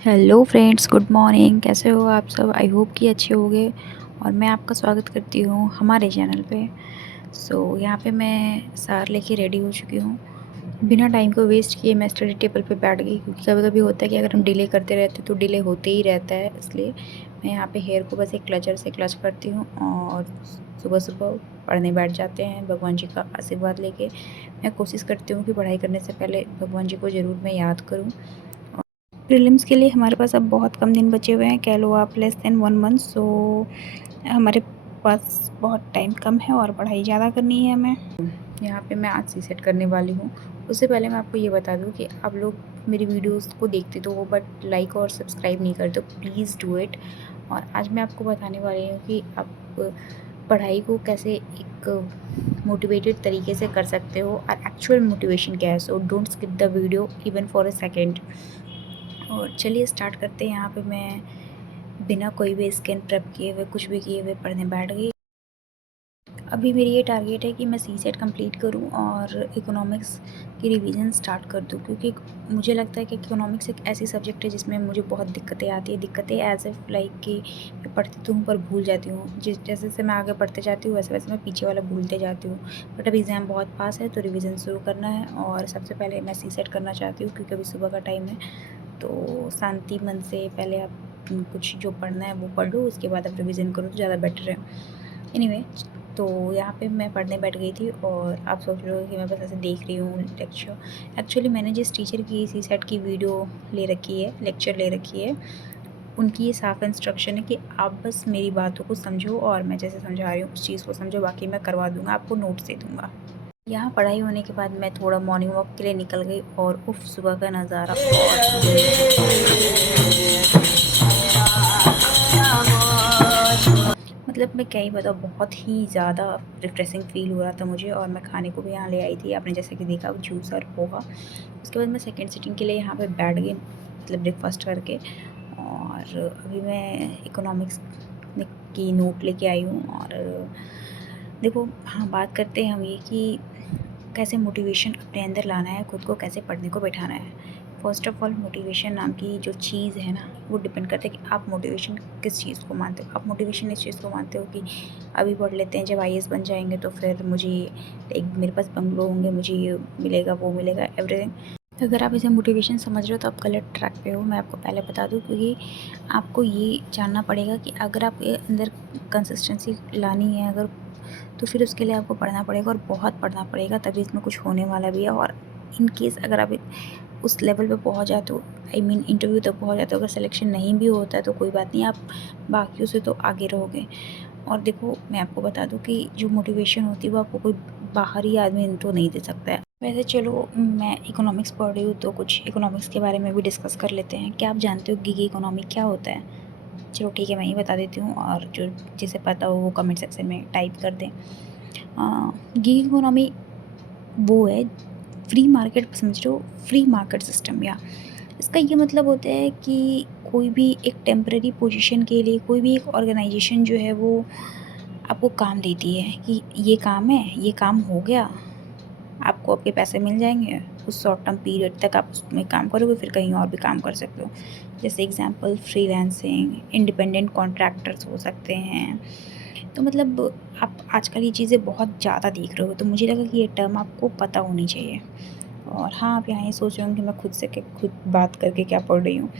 Hello friends, good morning. कैसे हो आप सब? आई होप कि अच्छे होंगे। और मैं आपका स्वागत करती हूँ हमारे चैनल पे। यहाँ पे मैं सार लेके रेडी हो चुकी हूँ। बिना टाइम को वेस्ट किए मैं स्टडी टेबल पे बैठ गई, क्योंकि कभी कभी होता है कि अगर हम डिले करते रहते तो डिले होते ही रहता है। इसलिए मैं यहाँ पे हेयर को बस एक क्लचर से क्लच करती हूँ और सुबह सुबह पढ़ने बैठ जाते हैं भगवान जी का आशीर्वाद लेके। मैं कोशिश करती हूँ कि पढ़ाई करने से पहले भगवान जी को ज़रूर मैं याद करूँ। प्रीलिम्स के लिए हमारे पास अब बहुत कम दिन बचे हुए हैं, कह लो आप लेस देन 1 मंथ। हमारे पास बहुत टाइम कम है और पढ़ाई ज़्यादा करनी है हमें। यहाँ पे मैं आज सी सेट करने वाली हूँ। उससे पहले मैं आपको ये बता दूँ कि आप लोग मेरी वीडियोस को देखते तो हो, बट लाइक और सब्सक्राइब नहीं करते, प्लीज़ डू इट। और आज मैं आपको बताने वाली हूँ कि आप पढ़ाई को कैसे एक मोटिवेटेड तरीके से कर सकते हो और एक्चुअल मोटिवेशन क्या है। So don't skip the video even for a second. और चलिए स्टार्ट करते हैं। यहाँ पे मैं बिना कोई भी स्किन प्रेप किए हुए, कुछ भी किए हुए पढ़ने बैठ गई। अभी मेरी ये टारगेट है कि मैं सी सेट कंप्लीट करूं और इकोनॉमिक्स की रिवीजन स्टार्ट कर दूं, क्योंकि मुझे लगता है कि इकोनॉमिक्स एक ऐसी सब्जेक्ट है जिसमें मुझे बहुत दिक्कतें आती है। दिक्कतें एज एफ लाइक कि मैं पढ़ती तो हूँ पर भूल जाती हूँ। जैसे जैसे मैं आगे पढ़ते जाती हूँ वैसे वैसे मैं पीछे वाला भूलते जाती हूँ। बट अभी एग्ज़ाम बहुत पास है तो रिविज़न शुरू करना है। और सबसे पहले मैं सी सेट करना चाहती हूँ, क्योंकि अभी सुबह का टाइम है। तो शांति मन से पहले आप कुछ जो पढ़ना है वो पढ़ लो, उसके बाद आप रिवीजन करो तो ज़्यादा बेटर है। एनीवे, तो यहाँ पे मैं पढ़ने बैठ गई थी और आप सोच रहे हो कि मैं बस ऐसे देख रही हूँ लेक्चर। एक्चुअली मैंने जिस टीचर की सी सेट की वीडियो ले रखी है, लेक्चर ले रखी है, उनकी ये साफ इंस्ट्रक्शन है कि आप बस मेरी बातों को समझो और मैं जैसे समझा रही हूँ उस चीज़ को समझो, बाकी मैं करवा दूँगा, आपको नोट्स दे दूँगा। यहाँ पढ़ाई होने के बाद मैं थोड़ा मॉर्निंग वॉक के लिए निकल गई और उफ, सुबह का नज़ारा मतलब मैं क्या ही बताऊँ, बहुत ही ज़्यादा रिफ्रेशिंग फ़ील हो रहा था मुझे। और मैं खाने को भी यहाँ ले आई थी, आपने जैसे कि देखा जूस और पोहा। उसके बाद मैं सेकंड सिटिंग के लिए यहाँ पे बैठ गई, मतलब ब्रेकफास्ट करके। और अभी मैं इकोनॉमिक्स की नोट लेके आई हूँ। और देखो, हाँ, बात करते हैं हम ये कि कैसे मोटिवेशन अपने अंदर लाना है, खुद को कैसे पढ़ने को बैठाना है। फ़र्स्ट ऑफ़ ऑल, मोटिवेशन नाम की जो चीज़ है ना, वो डिपेंड करता है कि आप मोटिवेशन किस चीज़ को मानते हो। आप मोटिवेशन इस चीज़ को मानते हो कि अभी पढ़ लेते हैं, जब आईएएस बन जाएँगे तो फिर मुझे एक मेरे पास बंगलो होंगे, मुझे ये मिलेगा, वो मिलेगा, एवरीथिंग। अगर आप इसे मोटिवेशन समझ रहे हो तो आप गलत ट्रैक पे हो, मैं आपको पहले बता दूँ। क्योंकि आपको ये जानना पड़ेगा कि अगर आपके अंदर कंसिस्टेंसी लानी है, अगर, तो फिर उसके लिए आपको पढ़ना पड़ेगा और बहुत पढ़ना पड़ेगा, तभी इसमें कुछ होने वाला भी है। और इन केस अगर आप उस लेवल पे पहुंच जाते हो, आई मीन इंटरव्यू तक पहुंच जाते हो, अगर सिलेक्शन नहीं भी होता है तो कोई बात नहीं, आप बाकियों से तो आगे रहोगे। और देखो, मैं आपको बता दूं कि जो मोटिवेशन होती है वो आपको कोई बाहरी आदमी तो नहीं दे सकता है। वैसे चलो, मैं इकोनॉमिक्स पढ़ रही हूँ तो कुछ इकोनॉमिक्स के बारे में भी डिस्कस कर लेते हैं। क्या आप जानते हो गिग इकोनॉमी क्या होता है? चलो ठीक है, मैं ही बता देती हूँ, और जो जिसे पता हो वो कमेंट सेक्शन में टाइप कर दें। गिग इकोनॉमी वो है, फ्री मार्केट, समझ लो, फ्री मार्केट सिस्टम। या इसका ये मतलब होता है कि कोई भी एक टेम्पररी पोजीशन के लिए कोई भी एक ऑर्गेनाइजेशन जो है वो आपको काम देती है कि ये काम है, ये काम हो गया, आपको आपके पैसे मिल जाएंगे। उस शॉर्ट टर्म पीरियड तक आप उसमें काम करोगे, फिर कहीं और भी काम कर सकते हो। जैसे एग्जांपल फ्रीलांसिंग, इंडिपेंडेंट कॉन्ट्रैक्टर्स हो सकते हैं। तो मतलब आप आजकल ये चीज़ें बहुत ज़्यादा देख रहे हो, तो मुझे लगा कि ये टर्म आपको पता होनी चाहिए। और हाँ, आप यहाँ ये सोच रहे हो कि मैं खुद से खुद बात करके क्या पढ़ रही हूँ।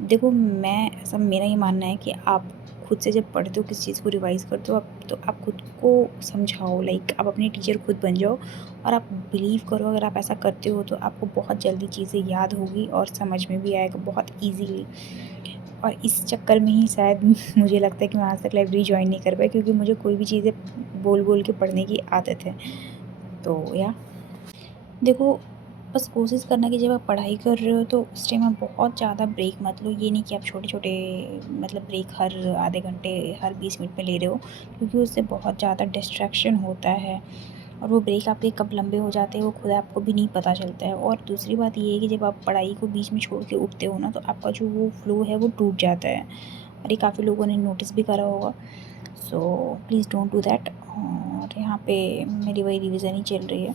देखो, मैं ऐसा, मेरा ये मानना है कि आप खुद से जब पढ़ते हो, किसी चीज़ को रिवाइज़ करते हो, आप तो आप खुद को समझाओ, लाइक आप अपने टीचर खुद बन जाओ। और आप बिलीव करो, अगर आप ऐसा करते हो तो आपको बहुत जल्दी चीज़ें याद होगी और समझ में भी आएगा बहुत ईज़िली। और इस चक्कर में ही शायद मुझे लगता है कि मैं आज तक लाइब्रेरी जॉइन नहीं कर पाई, क्योंकि मुझे कोई भी चीज़ें बोल बोल के पढ़ने की आदत है। तो या देखो, बस कोशिश करना कि जब आप पढ़ाई कर रहे हो तो उस टाइम आप बहुत ज़्यादा ब्रेक मत लो। ये नहीं कि आप छोटे-छोटे, मतलब ब्रेक हर आधे घंटे, हर 20 मिनट में ले रहे हो, क्योंकि उससे बहुत ज़्यादा डिस्ट्रैक्शन होता है। और वो ब्रेक आपके कब लंबे हो जाते हैं वो खुद आपको भी नहीं पता चलता है। और दूसरी बात ये है कि जब आप पढ़ाई को बीच में छोड़ के उठते हो ना, तो आपका जो वो फ्लो है वो टूट जाता है। और ये काफ़ी लोगों ने नोटिस भी करा होगा। So please don't do that. और यहाँ पे मेरी वही रिवीजन ही चल रही है।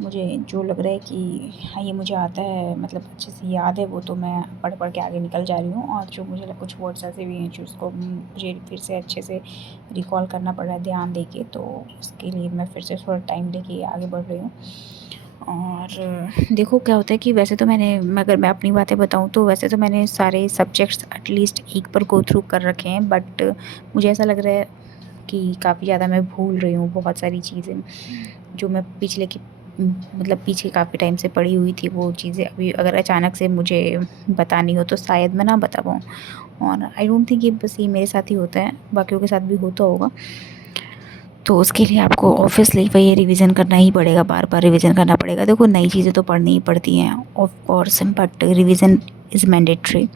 मुझे जो लग रहा है कि हाँ ये मुझे आता है, मतलब अच्छे से याद है, वो तो मैं पढ़ पढ़ के आगे निकल जा रही हूँ। और जो मुझे कुछ वर्ड्स ऐसे भी हैं जिसको मुझे फिर से अच्छे से रिकॉल करना पड़ रहा है ध्यान दे के, तो उसके लिए मैं फिर से थोड़ा टाइम लेके आगे बढ़ रही हूँ। और देखो क्या होता है कि वैसे तो मैंने, अगर मैं अपनी बातें बताऊँ तो वैसे तो मैंने सारे सब्जेक्ट्स एटलीस्ट एक पर गो थ्रू कर रखे हैं, बट मुझे ऐसा लग रहा है कि काफ़ी ज़्यादा मैं भूल रही हूँ बहुत सारी चीज़ें जो मैं पिछले की मतलब पीछे काफ़ी टाइम से पड़ी हुई थी। वो चीज़ें अभी अगर अचानक से मुझे बतानी हो तो शायद मैं ना बता पाऊँ। और आई डोंट थिंक ये बस ये मेरे साथ ही होता है, बाकियों के साथ भी होता होगा। तो उसके लिए आपको ऑब्वियसली वही रिवीजन करना ही पड़ेगा, बार-बार रिवीजन करना पड़ेगा। देखो नई चीज़ें तो पढ़नी ही पड़ती हैं of course, but revision is mandatory.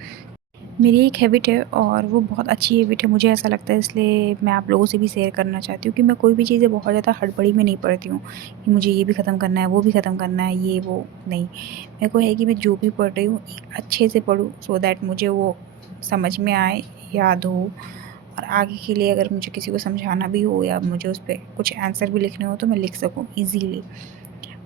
मेरी एक हैबिट है और वो बहुत अच्छी हैबिट है, मुझे ऐसा लगता है, इसलिए मैं आप लोगों से भी शेयर करना चाहती हूँ कि मैं कोई भी चीज़ें बहुत ज़्यादा हड़बड़ी में नहीं पढ़ती हूँ कि मुझे ये भी ख़त्म करना है, वो भी ख़त्म करना है, ये वो नहीं। मेरे को है कि मैं जो भी पढ़ रही हूँ एक अच्छे से पढूँ, सो दैट मुझे वो समझ में आए, याद हो, और आगे के लिए अगर मुझे किसी को समझाना भी हो या मुझे उस पर कुछ आंसर भी लिखने हो तो मैं लिख सकूँ ईज़िली।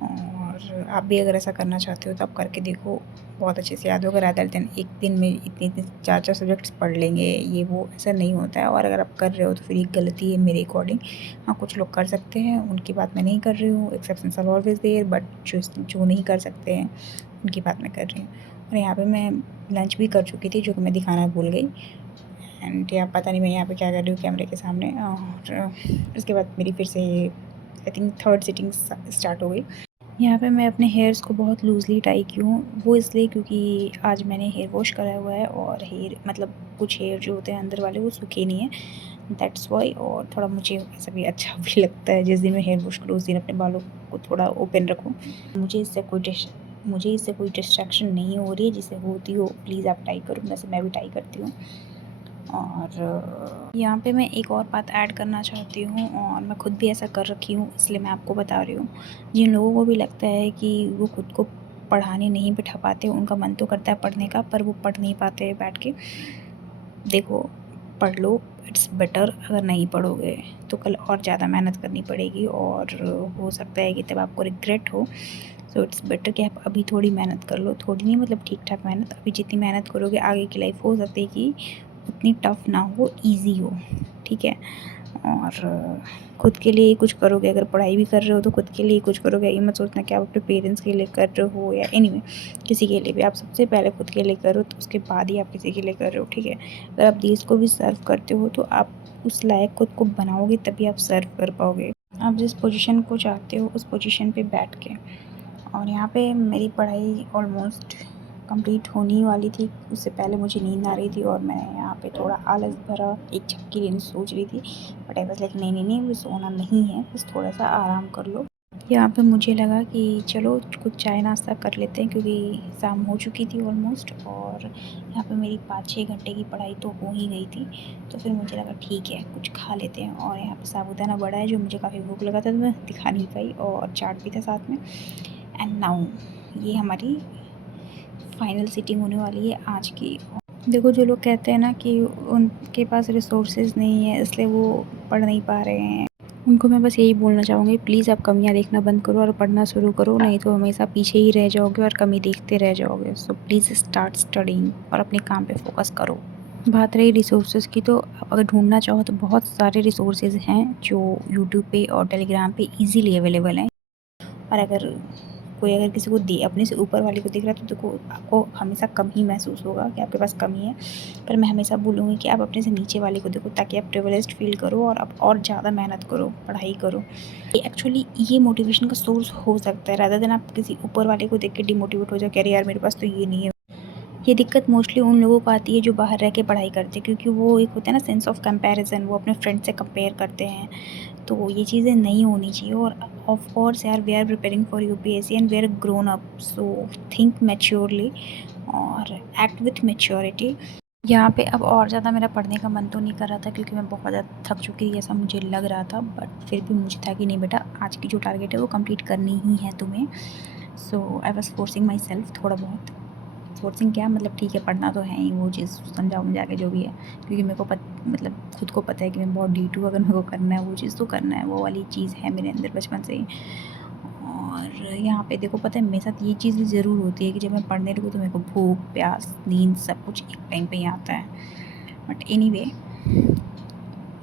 और आप भी अगर ऐसा करना चाहते हो तो आप करके देखो, बहुत अच्छे से याद होगा। रादर देन एक दिन में इतने-इतने 4-4 सब्जेक्ट्स पढ़ लेंगे, ये वो ऐसा नहीं होता है। और अगर आप कर रहे हो तो फिर ये गलती है मेरे अकॉर्डिंग। हाँ, कुछ लोग कर सकते हैं, उनकी बात मैं नहीं कर रही हूँ, exceptions are always there, but जो नहीं कर सकते हैं उनकी बात मैं कर रही हूँ। और यहाँ पे मैं लंच भी कर चुकी थी, जो कि मैं दिखाना भूल गई। एंड या पता नहीं मैं यहाँ पे क्या कर रही हूँ कैमरे के सामने। और उसके बाद मेरी फिर से I think third sitting start हो गई। यहाँ पे मैं अपने हेयर्स को बहुत लूज़ली टाई की हूँ, वो इसलिए क्योंकि आज मैंने हेयर वॉश कराया हुआ है और हेयर मतलब कुछ हेयर जो होते हैं अंदर वाले वो सूखे नहीं हैं, दैट्स वाई। और थोड़ा मुझे ऐसा भी अच्छा भी लगता है, जिस दिन मैं हेयर वॉश करूँ उस दिन अपने बालों को थोड़ा ओपन रखूँ। मुझे इससे कोई डिस्ट्रैक्शन नहीं हो रही है, जिससे होती हो प्लीज़ आप टाई करो, वैसे मैं भी टाई करती हूँ। और यहाँ पे मैं एक और बात ऐड करना चाहती हूँ, और मैं खुद भी ऐसा कर रखी हूँ, इसलिए मैं आपको बता रही हूँ। जिन लोगों को भी लगता है कि वो खुद को पढ़ाने नहीं बिठा पाते, उनका मन तो करता है पढ़ने का, पर वो पढ़ नहीं पाते बैठ के। देखो, पढ़ लो, इट्स बेटर। अगर नहीं पढ़ोगे तो कल और ज़्यादा मेहनत करनी पड़ेगी और हो सकता है कि तब आपको रिग्रेट हो। सो इट्स बेटर कि आप अभी थोड़ी मेहनत कर लो, थोड़ी नहीं मतलब ठीक-ठाक मेहनत। अभी जितनी मेहनत करोगे आगे की लाइफ हो सकती है कि उतनी टफ़ ना हो, ईज़ी हो, ठीक है? और खुद के लिए ही कुछ करोगे, अगर पढ़ाई भी कर रहे हो तो खुद के लिए ही कुछ करोगे। ये मत सोचना कि आप अपने पेरेंट्स के लिए कर रहे हो या एनीवे किसी के लिए भी। आप सबसे पहले खुद के लिए करो, तो उसके बाद ही आप किसी के लिए कर रहे हो, ठीक है? अगर आप देश को भी सर्व करते हो तो आप उस लायक खुद को बनाओगे, तभी आप सर्व कर पाओगे। आप जिस पोजीशन को चाहते हो उस पोजीशन पे बैठ के। और यहाँ पे मेरी पढ़ाई ऑलमोस्ट कंप्लीट होने ही वाली थी, उससे पहले मुझे नींद आ रही थी और मैं यहाँ पे थोड़ा आलस भरा एक झपकी लेने सोच रही थी, बट आई वाज़ लाइक नहीं, नहीं, नहीं, वो सोना नहीं है, बस थोड़ा-सा आराम कर लो। यहाँ पे मुझे लगा कि चलो कुछ चाय नाश्ता कर लेते हैं, क्योंकि शाम हो चुकी थी ऑलमोस्ट, और यहाँ पे मेरी 5-6 घंटे की पढ़ाई तो हो ही गई थी। तो फिर मुझे लगा ठीक है कुछ खा लेते हैं, और यहाँ पे साबूदाना वड़ा है जो मुझे काफ़ी भूख लगा था तो मैं दिखा नहीं पाई, और चाट भी था साथ में। एंड नाउ ये हमारी फाइनल सीटिंग होने वाली है आज की। देखो, जो लोग कहते हैं ना कि उनके पास रिसोर्सेज नहीं है इसलिए वो पढ़ नहीं पा रहे हैं, उनको मैं बस यही बोलना चाहूँगी, प्लीज़ आप कमियाँ देखना बंद करो और पढ़ना शुरू करो, नहीं तो हमेशा पीछे ही रह जाओगे और कमी देखते रह जाओगे। सो प्लीज़ स्टार्ट स्टडिंग और अपने काम पे फोकस करो। बात रही रिसोर्सेज की, तो आप अगर ढूंढना चाहो तो बहुत सारे रिसोर्सेज हैं जो यूट्यूब पे और टेलीग्राम पे ईज़िली अवेलेबल हैं। और अगर कोई अगर किसी को दे अपने से ऊपर वाले को देख रहा है तो देखो आपको हमेशा कम ही महसूस होगा कि आपके पास कमी है। पर मैं हमेशा बोलूँगी कि आप अपने से नीचे वाले को देखो, ताकि आप प्रिविलेज्ड फील करो और आप और ज़्यादा मेहनत करो, पढ़ाई करो। ये एक्चुअली ये मोटिवेशन का सोर्स हो सकता है, रादर देन आप किसी ऊपर वाले को देख के डिमोटिवेट हो जाओ कि अरे यार मेरे पास तो ये नहीं है। ये दिक्कत मोस्टली उन लोगों को आती है जो बाहर रह के पढ़ाई करते हैं, क्योंकि वो एक होता है ना सेंस ऑफ कंपैरिजन, वो अपने फ्रेंड से कंपेयर करते हैं। तो ये चीज़ें नहीं होनी चाहिए। और ऑफ कोर्स यार, we are preparing for UPSC and we are grown up, so think maturely और एक्ट विथ मैच्योरिटी। यहाँ पे अब और ज़्यादा मेरा पढ़ने का मन तो नहीं कर रहा था, क्योंकि मैं बहुत ज़्यादा थक चुकी थी ऐसा मुझे लग रहा था, बट फिर भी मुझे था कि नहीं बेटा, आज की जो टारगेट है वो कंप्लीट करनी ही है तुम्हें। So I was forcing myself, थोड़ा बहुत फोर्सिंग क्या मतलब, ठीक है पढ़ना तो है ही, वो चीज़ समझाओ मुझे आगे जो भी है, क्योंकि मेरे को मतलब खुद को पता है कि मैं बहुत D2 अगर मेरे को करना है वो चीज़ तो करना है, वो वाली चीज़ है मेरे अंदर बचपन से ही। और यहाँ पे देखो पता है मेरे साथ ये चीज़ भी ज़रूर होती है कि जब मैं पढ़ने लगूँ तो मेरे को भूख, प्यास, नींद सब कुछ एक टाइम पे ही आता है। बट एनीवे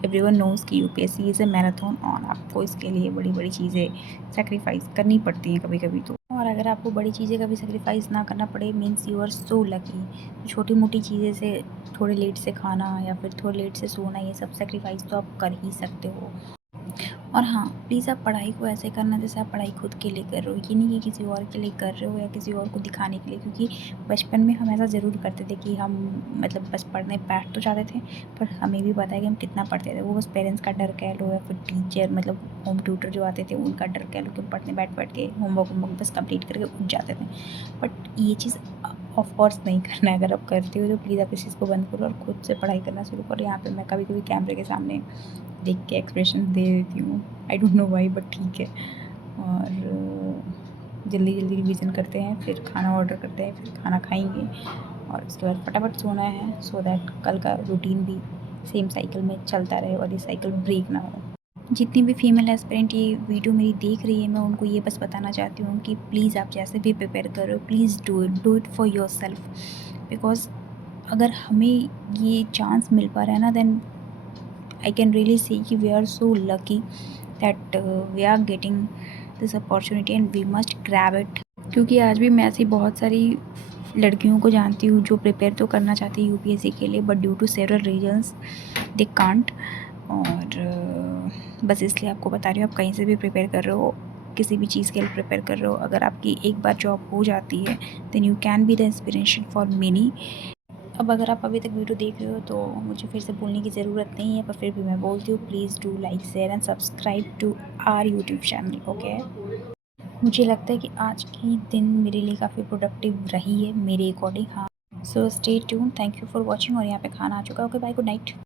एवरीवन नोज़ कि यूपीएससी इज़ अ मैराथन और आपको इसके लिए बड़ी-बड़ी चीज़ें सैक्रिफाइस करनी पड़ती हैं कभी-कभी तो। और अगर आपको बड़ी चीज़ें कभी सैक्रिफाइस ना करना पड़े means you are so lucky. छोटी-मोटी चीज़ें से थोड़े लेट से खाना या फिर थोड़े लेट से सोना ये सब सैक्रिफाइस तो आप कर ही सकते हो। और हाँ, प्लीज़ आप पढ़ाई को ऐसे करना जैसे आप पढ़ाई खुद के लिए कर रहे हो। ये नहीं कि किसी और के लिए कर रहे हो या किसी और को दिखाने के लिए, क्योंकि बचपन में हम ऐसा ज़रूर करते थे कि हम मतलब बस पढ़ने बैठ तो जाते थे, पर हमें भी पता है कि हम कितना पढ़ते थे। वो बस पेरेंट्स का डर कह लो या फिर टीचर मतलब होम ट्यूटर जो आते थे उनका डर कह लो कि हम पढ़ने बैठ के होमवर्क बस कंप्लीट करके उठ जाते थे। बट ये चीज़ ऑफ कोर्स नहीं करना है। अगर आप करते हो तो प्लीज़ आप इस चीज़ को बंद करो और खुद से पढ़ाई करना शुरू करो। यहाँ पे मैं कभी-कभी कैमरे के सामने देख के एक्सप्रेशन दे देती हूँ, I don't know why but ठीक है। और जल्दी-जल्दी रिवीजन करते हैं, फिर खाना ऑर्डर करते हैं, फिर खाना खाएँगे और उसके बाद फटाफट सोना है सो दैट कल का रूटीन भी सेम साइकिल में चलता रहे और ये साइकिल ब्रेक ना हो। जितनी भी फीमेल एस्पिरेंट ये वीडियो मेरी देख रही है, मैं उनको ये बस बताना चाहती हूँ कि प्लीज़ आप जैसे भी प्रिपेयर कर रहे हो, please do it for yourself. Because अगर हमें ये चांस मिल पा रहा है ना, then I can really say कि we are so lucky that we are getting this opportunity and we must grab it। क्योंकि आज भी मैं ऐसी बहुत सारी लड़कियों को जानती हूँ जो प्रिपेयर तो करना चाहती है यूपीएससी के लिए, but due to several reasons they can't. और बस इसलिए आपको बता रही हूँ, आप कहीं से भी प्रिपेयर कर रहे हो, किसी भी चीज़ के लिए प्रिपेयर कर रहे हो, अगर आपकी एक बार जॉब हो जाती है then you can be the inspiration for many. अब अगर आप अभी तक वीडियो देख रहे हो तो मुझे फिर से बोलने की ज़रूरत नहीं है, पर फिर भी मैं बोलती हूँ, please do like share and subscribe to our YouTube channel. Okay, मुझे लगता है कि आज की दिन मेरे लिए काफ़ी प्रोडक्टिव रही है मेरे अकॉर्डिंग। हाँ, so stay tuned, thank you for watching. और यहाँ पे खाना आ चुका है। Okay bye, good night.